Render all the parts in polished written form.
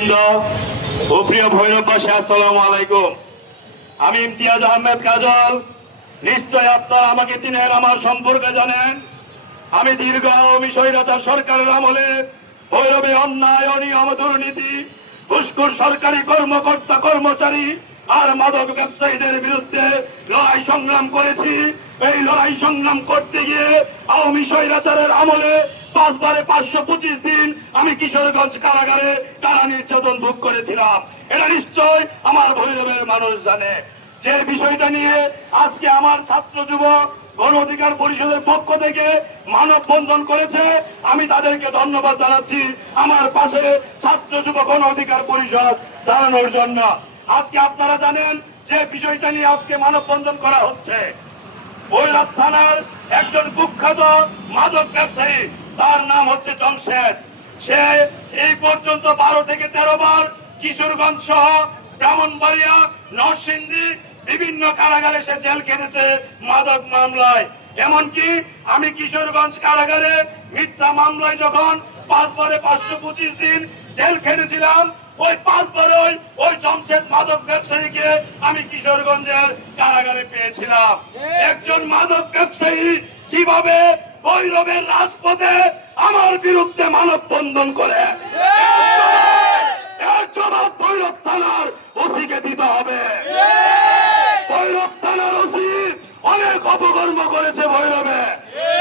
নেতৃবৃন্দ ও প্রিয় ভৈরববাসী, আসসালামু আলাইকুম। আমি ইমতিয়াজ আহমেদ কাজল। নিশ্চয় আপনারা আমাকে চিনেন, আমার সম্পর্কে জানেন। আমি দীর্ঘ আওয়ামী স্বৈরাচার সরকারের আমলে ভৈরবে অন্যায়, অনিয়ম, দুর্নীতি, ঘুষখোর সরকারি কর্মকর্তা কর্মচারী আর মাদক ব্যবসায়ীদের বিরুদ্ধে লড়াই সংগ্রাম করেছি। এই লড়াই সংগ্রাম করতে গিয়ে আওয়ামী স্বৈরাচারের আমলে 5 বারে 525 দিন আমি কিশোরগঞ্জ কারাগারে কারা নির্যাতন ভোগ করেছিলাম। এটা নিশ্চয় আমার ভৈরবের মানুষ জানে। যে বিষয়টা নিয়ে আজকে আমার ছাত্র যুব গণ অধিকার পরিষদের পক্ষ থেকে মানববন্ধন করেছে, আমি তাদেরকে ধন্যবাদ জানাচ্ছি আমার পাশে ছাত্র যুব গণ অধিকার পরিষদ দাঁড়ানোর জন্য। আজকে আপনারা জানেন যে বিষয়টা নিয়ে আজকে মানববন্ধন করা হচ্ছে। ভৈরব থানার একজন কুখ্যাত মাদক ব্যবসায়ী, তার নাম হচ্ছে জমশেদ। সে এই পর্যন্ত 12 থেকে 13 বার কিশোরগঞ্জ সহ ব্রাহ্মণবাড়িয়া, নরসিংদী বিভিন্ন কারাগারে সে জেল খেটেছে মাদক মামলায়। এমনকি আমি কিশোরগঞ্জ কারাগারে মিথ্যা মামলায় যখন 5 বারে 525 দিন জেল খেটেছিলাম, ওই 5 বারে ওই জমশেদ মাদক ব্যবসায়ীকে আমি কিশোরগঞ্জের কারাগারে পেয়েছিলাম। একজন মাদক ব্যবসায়ী কিভাবে ভৈরবের রাজপথে আমার বিরুদ্ধে মানববন্ধন করে, এর জবাব ভৈরব থানার ওসিকে দিতে হবে। ভৈরব থানার ওসি অনেক অপকর্ম করেছে ভৈরবে,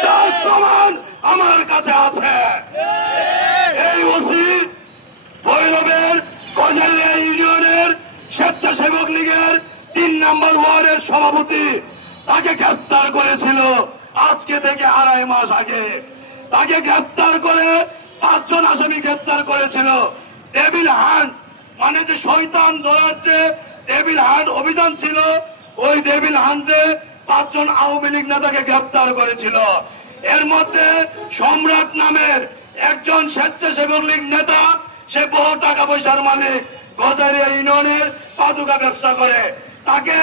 তার প্রমাণ আমার কাছে আছে। এই ওসি ভৈরবের গজারিয়া ইউনিয়নের স্বেচ্ছাসেবক লীগের 3 নম্বর ওয়ার্ডের সভাপতি, তাকে গ্রেফতার করেছিল আজকে থেকে 2.5 মাস আগে। তাকে গ্রেফতার করে 5 জন আসামি গ্রেফতার করেছিল। টেবিল হান্ট, মানে যে শয়তান ধরার যে টেবিল হান্ট অভিযান ছিল, ওই টেবিল হান্টে 5 জন আওয়ামী লীগ নেতাকে গ্রেফতার করেছিল। এর মধ্যে সম্রাট নামের একজন স্বেচ্ছাসেবক লীগ নেতা, সে বহু টাকা পয়সার মালিক, গজারিয়া ইউনিয়নের পাদুকা ব্যবসা করে। তাকে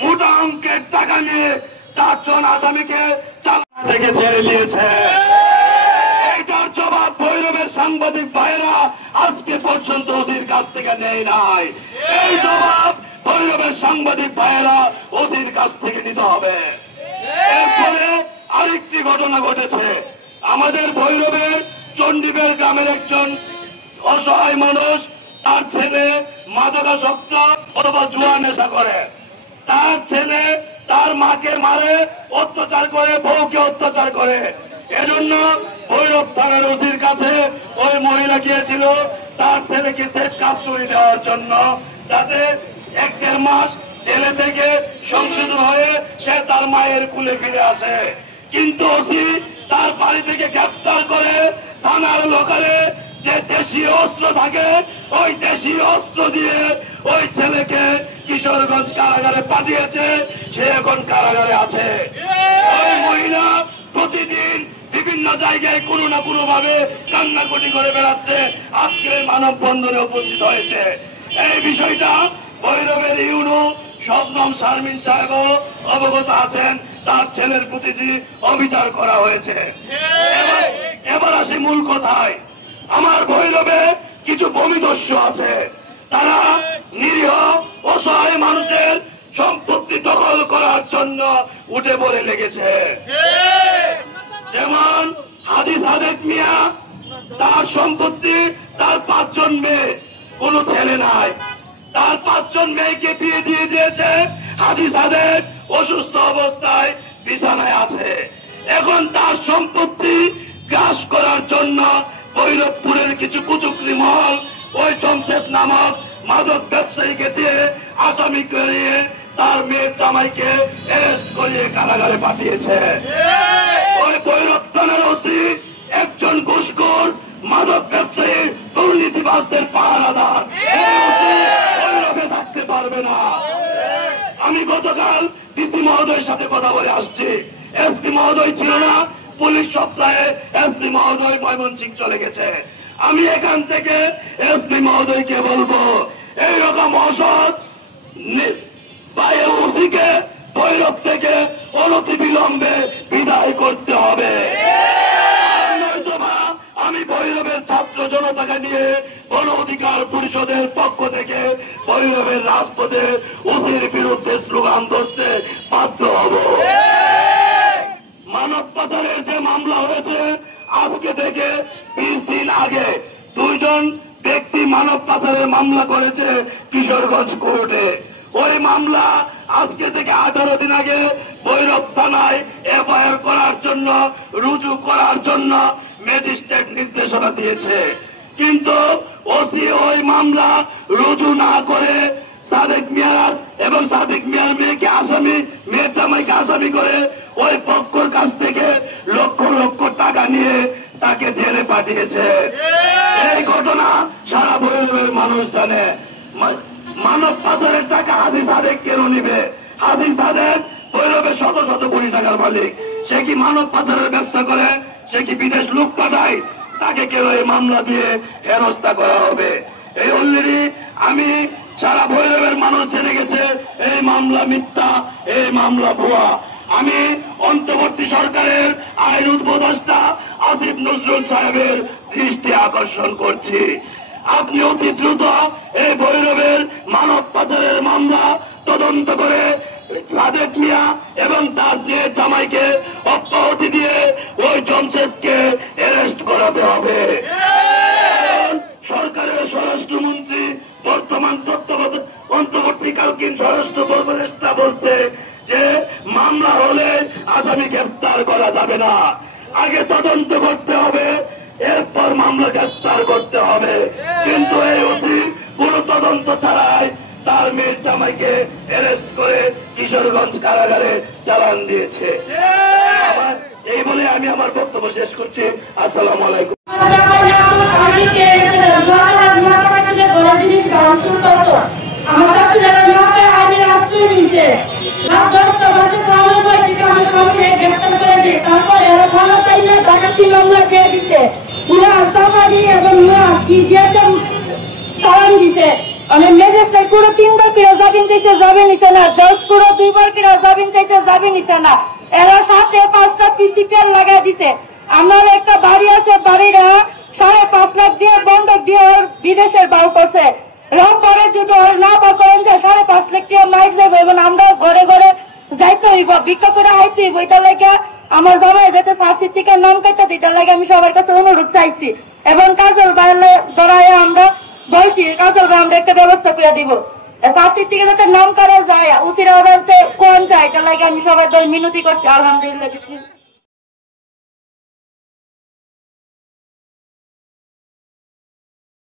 মোটা অঙ্কের টাকা নিয়ে 4 জন আসামিকে চালা থেকে ছেড়ে দিয়েছে। এইটার জবাব ভৈরবের সাংবাদিক ভাইরা আজকে পর্যন্ত ওসির কাছ থেকে নেয় নাই। এই জবাব ভৈরবের সাংবাদিক ভাইরা ওসির কাছ থেকে নিতে হবে। এরপরে আরেকটি ঘটনা ঘটেছে। আমাদের ভৈরবের চণ্ডীবের গ্রামের একজন অসহায় মানুষ, তার ছেলে মাদকাসক্ত অথবা জুয়া নেশা করে। তার ছেলে তার মাকে মারে, অত্যাচার করে, বউকে অত্যাচার করে। এজন্য ভৈরব থানার ওসির কাছে ওই মহিলা গিয়েছিল তার ছেলেকে সেফ কাস্টডি দেওয়ার জন্য, যাতে 1-1.5 মাস জেলে থেকে সংশোধন হয়ে সে তার মায়ের কুলে ফিরে আসে। কিন্তু ওসি তার বাড়ি থেকে গ্রেফতার করে থানার লোকালে যে দেশীয় অস্ত্র থাকে, ওই দেশীয় অস্ত্র দিয়ে ওই ছেলেকে কিশোরগঞ্জ কারাগারে পাঠিয়েছে। সে এখন কারাগারে আছে। ওই মহিলা প্রতিদিন বিভিন্ন জায়গায় কোনো না কোনো ভাবে কান্নাকাটি করে বেড়াচ্ছে, আজকে মানববন্ধনে উপস্থিত হয়েছে। এই বিষয়টা ভৈরবের ইউনো শবনম শারমিন সাহেবও অবগত আছেন। তার ছেলের প্রতি যে অবিচার করা হয়েছে। এবার আসি মূল কথায়। আমার ভৈরবে কিছু ভূমিদস্যু আছে, তারা নিরীহ অসহায় মানুষের সম্পত্তি দখল করার জন্য উঠে পড়ে লেগেছে। যেমন হাজি সাদেক মিয়া, তার সম্পত্তি, তার 5 জন মেয়ে, কোন ছেলে নাই। তার 5 জন মেয়েকে বিয়ে দিয়ে দিয়েছে। হাজি সাদেক অসুস্থ অবস্থায় বিছানায় আছে। এখন তার সম্পত্তি গ্রাস করার জন্য ভৈরবপুরের কিছু কুচুকরি মহল ওই জমশেদ নামক মাদক ব্যবসায়ীকে দিয়ে আসামি করিয়ে তার মেয়ের জামাইকে অ্যারেস্ট করিয়ে কারাগারে পাঠিয়েছে। ওই ভৈরব থানার ওসি একজন ঘুষখোর মাদক ব্যবসায়ী, দুর্নীতিবাজদের পাহারাদার। ভৈরবে থাকতে পারবে না। আমি গতকাল ডিসি মহোদয়ের সাথে কথা বলে আসছি। এসপি মহোদয় ছিল না, পুলিশ সপ্তাহে এসপি মহোদয় ময়মনসিংহ চলে গেছে। আমি এখান থেকে এসপি মহোদয়কে বলবো, এইরকম অসৎ ওসিকে ভৈরব থেকে অনতি বিলম্বে বিদায় করতে হবে। আমি ভৈরবের ছাত্র জনতাকে নিয়ে গণ অধিকার পরিষদের পক্ষ থেকে ভৈরবের রাজপথে ওসির বিরুদ্ধে স্লোগান ধরতে বাধ্য হব। মানব পাচারের যে মামলা হয়েছে, আজকে থেকে 20 দিন আগে 2 জন ব্যক্তি মানব পাচারের মামলা করেছে কিশোরগঞ্জ কোর্টে। ওই মামলা আজকে থেকে 18 দিন আগে ভৈরব থানায় এফআইআর করার জন্য, রুজু করার জন্য ম্যাজিস্ট্রেট নির্দেশনা দিয়েছে। কিন্তু ওসি ওই মামলা রুজু না করে সাদেক মিয়ার এবং সাদেক মিয়ার মেয়েকে আসামি, মেয়ের জামাইকে আসামি করে ওই পক্ষর কাছ থেকে লক্ষ লক্ষ টাকা নিয়ে তাকে জেলে পাঠিয়েছে। এই ঘটনা সারা ভৈরবের মানুষ জানে। মানব পাচারের টাকা হাজি সাদেক কেন নিবে? হাজি সাদেক ভৈরবের শত শত কোটি টাকার মালিক। সে কি মানব পাচারের ব্যবসা করে? সে কি বিদেশ লোক পাঠায়? তাকে কেন এই মামলা দিয়ে হেনস্থা করা হবে? এই অলরেডি আমি সারা ভৈরবের মানুষ জেনে গেছে এই মামলা মিথ্যা, এই মামলা ভুয়া। আমি অন্তর্বর্তী সরকারের আইন উপদেষ্টা আসিফ নজরুল সাহেবের দৃষ্টি আকর্ষণ করছি, আপনি অতি দ্রুত এই ভৈরবের মানব পাচারের মামলা তদন্ত করে সাদেক মিয়া এবং তার যে জামাইকে অব্যাহতি দিয়ে ওই জমশেদকে অ্যারেস্ট করাতে হবে। সরকারের স্বরাষ্ট্রমন্ত্রী, বর্তমান অন্তর্বর্তীকালীন স্বরাষ্ট্র উপদেষ্টা বলছে যে মামলা হলে আসামি গ্রেফতার করা যাবে না, আগে তদন্ত করতে হবে, এরপর মামলা গ্রেফতার করতে হবে। কিন্তু এই ওসি কোন তদন্ত ছাড়াই তার মেয়ের জামাইকে অ্যারেস্ট করে কিশোরগঞ্জ কারাগারে চালান দিয়েছে। এই বলে আমি আমার বক্তব্য শেষ করছি। আসসালামু আলাইকুম। ম্যাজিস্ট্রেট পুরো 3 বার করে জামিন দিতে যাবে নিতে না, জজ পুরো 2 বার করে জামিন দিতে যাবে নিতে না। এরা সাথে 5টা পিসিপিএল লাগাই দিতে। আমার একটা বাড়ি আছে, বাড়িরা 5.5 লাখ দিয়ে বন্ধক দিয়ে বিদেশের বাউ করছে। পরে যদি না বা করেন যে 5.5 লাখ দিয়ে মাইক দেবো এবং আমরা ঘরে ঘরে যাইতে হইব, ভিক্ষা করে আইতে হইব। এটা লাগে আমার জামাই যাতে শাস্তি থেকে নাম কেটে দিতে লাগে আমি সবার কাছে অনুরোধ চাইছি। এবং কাজল বাইরে ধরায় আমরা বলছি কাজল ভাই আমরা একটা ব্যবস্থা করে দিব, শাস্তির থেকে যাতে নাম করা যায়, উচিত কোন যায়, এটা লাগে আমি সবাই মিনতি করছি। আলহামদুলিল্লাহ।